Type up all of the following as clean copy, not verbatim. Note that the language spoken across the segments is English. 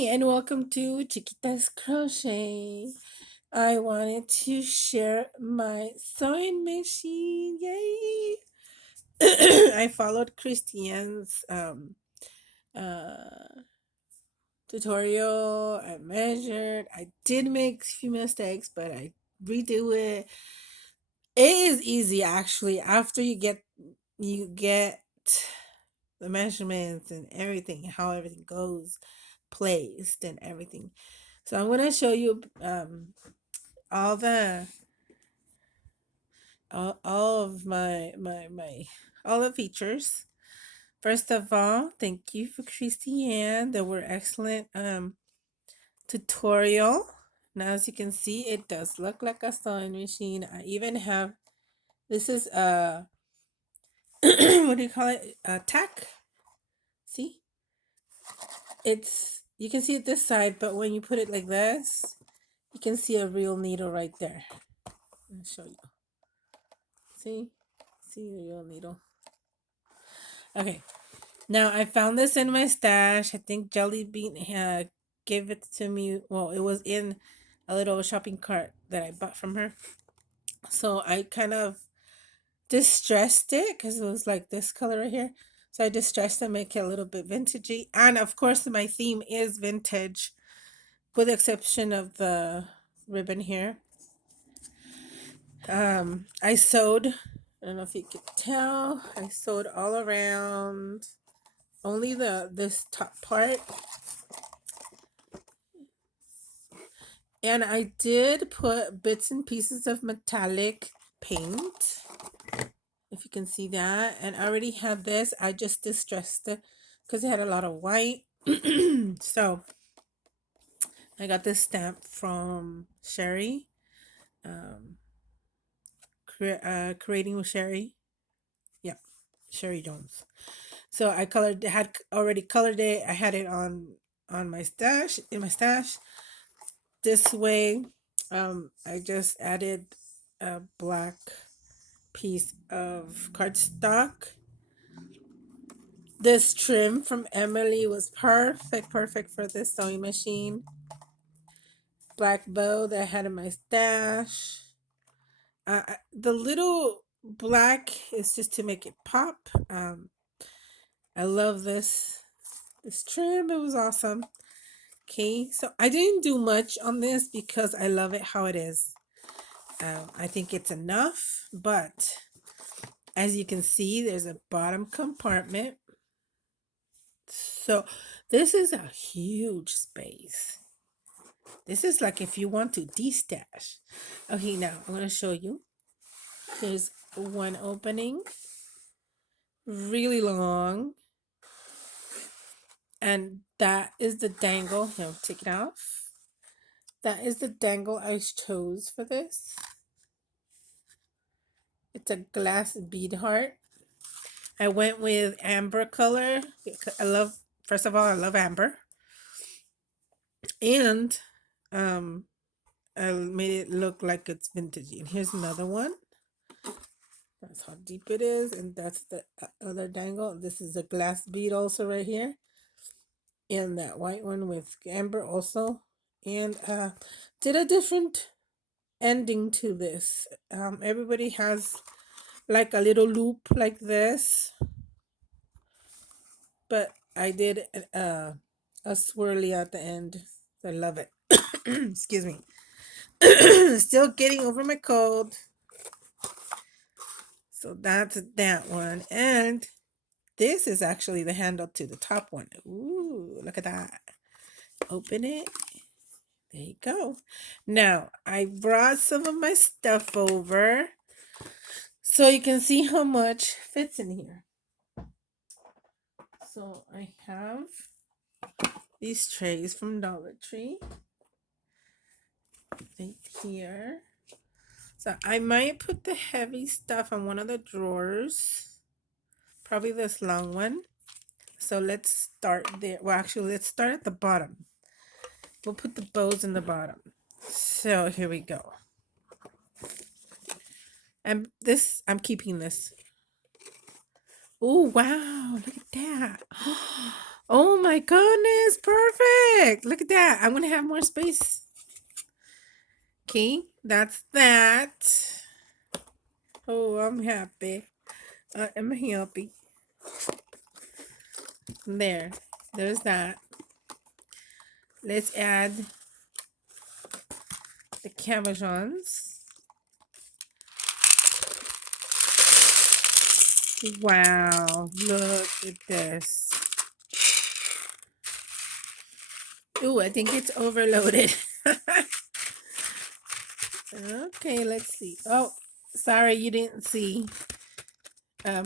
And welcome to Chiquita's Crochet. I wanted to share my sewing machine. Yay! I followed Kristianne's uh, tutorial. I measured. I did make a few mistakes, but I redo it. It is easy actually. After you get the measurements and everything, how everything goes, placed and everything. So I'm gonna show you all the all of my all the features. First of all, thank you for Christiane. They were excellent tutorial. Now as you can see, it does look like a sewing machine. I even have this is what do you call it? Tack. See? It's you can see it this side, but when you put it like this, you can see a real needle right there. I'll show you. See? See a real needle. Okay. Now I found this in my stash. I think Jelly Bean gave it to me. Well, it was in a little shopping cart that I bought from her. So I kind of distressed it because it was like this color right here. So I distressed it, make it a little bit vintagey. And of course, my theme is vintage, with the exception of the ribbon here. I sewed. I don't know if you could tell. I sewed all around. Only this top part. And I did put bits and pieces of metallic paint, if you can see that. And I already had this. I just distressed it because it had a lot of white. So I got this stamp from Sherry, um, creating with Sherry. Yeah, Sherry Jones. So I had already colored it. I had it on my stash, in my stash. This way, I just added a black piece of cardstock. This trim from Emily was perfect for this sewing machine. Black bow that I had in my stash. The little black is just to make it pop. I love this trim. It was awesome. Okay, so I didn't do much on this because I love it how it is. I think it's enough, but as you can see, there's a bottom compartment. So this is a huge space. This is like if you want to destash. Okay, now I'm going to show you. There's one opening, really long. And that is the dangle. Here, take it off. That is the dangle I chose for this. It's a glass bead heart. I went with amber color. First of all, I love amber. And I made it look like it's vintagey. And here's another one. That's how deep it is. And that's the other dangle. This is a glass bead also right here. And that white one with amber also. And did a different ending to this. Everybody has like a little loop like this. But I did a swirly at the end. I love it. Excuse me. Still getting over my cold. So that's that one. And this is actually the handle to the top one. Ooh, look at that. Open it. There you go. Now, I brought some of my stuff over so you can see how much fits in here. So I have these trays from Dollar Tree right here. So I might put the heavy stuff on one of the drawers, probably this long one. So let's start there. Well, actually, let's start at the bottom. We'll put the bows in the bottom. So here we go. And this, I'm keeping this. Oh, wow. Look at that. Oh my goodness, perfect. Look at that. I'm gonna have more space. Okay, that's that. Oh, I'm happy. I am happy. There's that. Let's add the cabochons. Wow, look at this. Ooh, I think it's overloaded. Okay, let's see. Oh, sorry, you didn't see.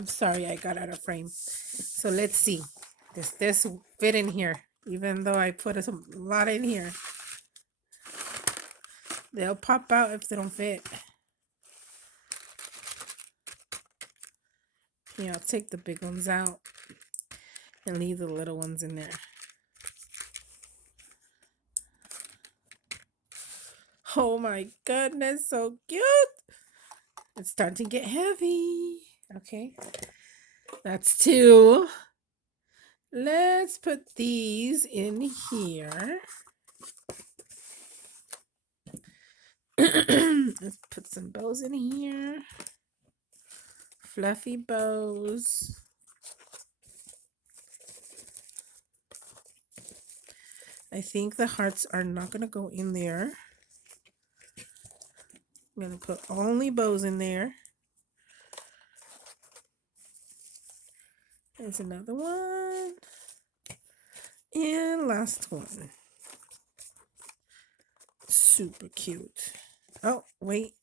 Sorry, I got out of frame. So let's see. Does this fit in here? Even though I put a lot in here. They'll pop out if they don't fit. Yeah, I'll take the big ones out and leave the little ones in there. Oh my goodness, so cute. It's starting to get heavy. Okay, that's 2. Let's put these in here. Let's put some bows in here. Fluffy bows. I think the hearts are not going to go in there. I'm going to put only bows in there. There's another one. And last one. Super cute. Oh, wait.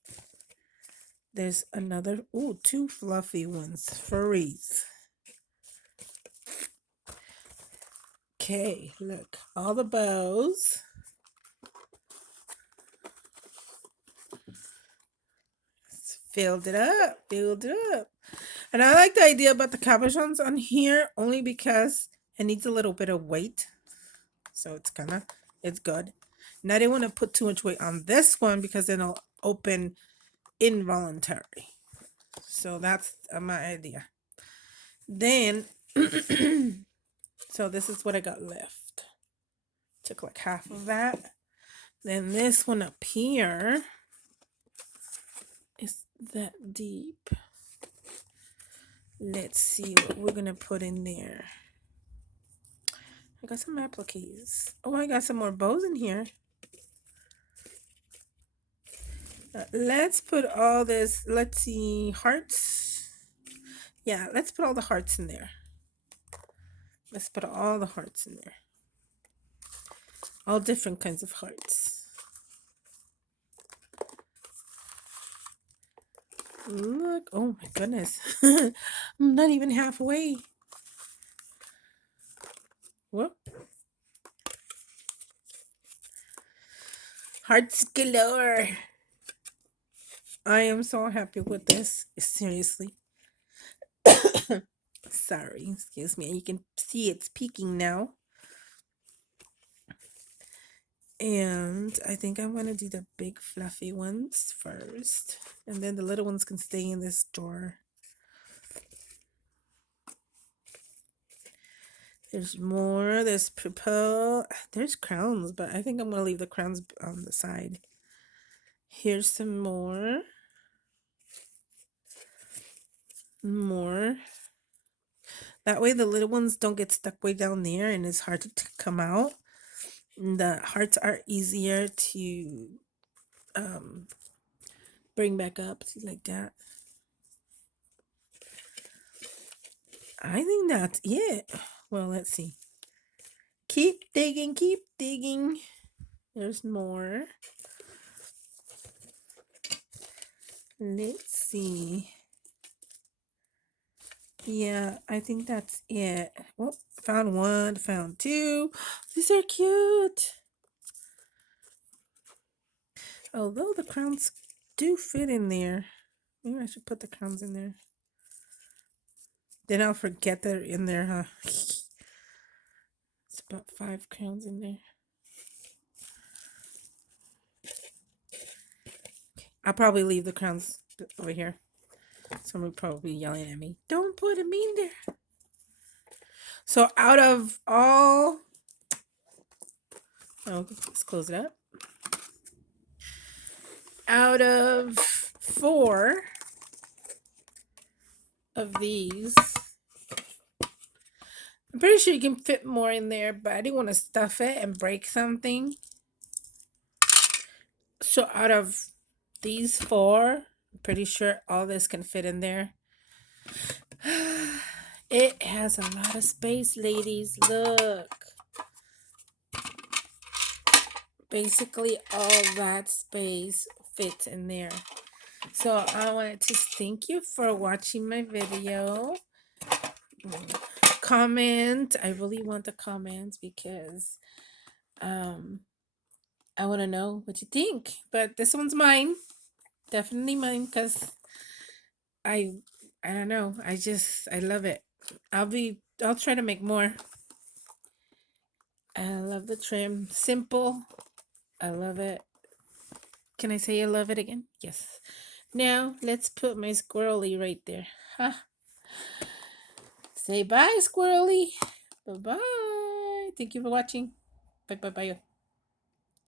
There's another. Ooh, 2 fluffy ones. Furries. Okay, look. All the bows. Filled it up. Filled it up. And I like the idea about the cabochons on here only because it needs a little bit of weight. So it's good. And I didn't want to put too much weight on this one because then it'll open involuntary. So that's my idea. Then, so this is what I got left. Took like half of that. Then this one up here is that deep. Let's see what we're going to put in there. I got some appliques. Oh, I got some more bows in here. Let's put all this, let's see, hearts. Yeah, let's put all the hearts in there. Let's put all the hearts in there. All different kinds of hearts. Look, oh my goodness. I'm not even halfway. Whoop. Hearts galore. I am so happy with this. Seriously. Sorry, excuse me. You can see it's peeking now. And I think I'm going to do the big fluffy ones first. And then the little ones can stay in this drawer. There's more. There's purple. There's crowns, but I think I'm going to leave the crowns on the side. Here's some more. More. That way the little ones don't get stuck way down there and it's hard to come out. The hearts are easier to bring back up. See, like that. I think that's it. Well, let's see. Keep digging, keep digging. There's more. Let's see. Yeah, I think that's it. Oh, found 1, found 2. These are cute. Although the crowns do fit in there. Maybe I should put the crowns in there. Then I'll forget they're in there, huh? It's about 5 crowns in there. I'll probably leave the crowns over here. Someone probably yelling at me. Don't put them in there. So out of all, oh, let's close it up. Out of 4 of these, I'm pretty sure you can fit more in there, but I didn't want to stuff it and break something. So out of these 4, I'm pretty sure all this can fit in there. It has a lot of space, ladies. Look. Basically, all that space fits in there. So I wanted to thank you for watching my video. Comment. I really want the comments because I want to know what you think. But this one's mine. Definitely mine because I don't know. I love it. I'll try to make more. I love the trim. Simple. I love it. Can I say I love it again? Yes. Now let's put my squirrely right there. Huh? Say bye, squirrely. Bye bye. Thank you for watching. Bye bye bye.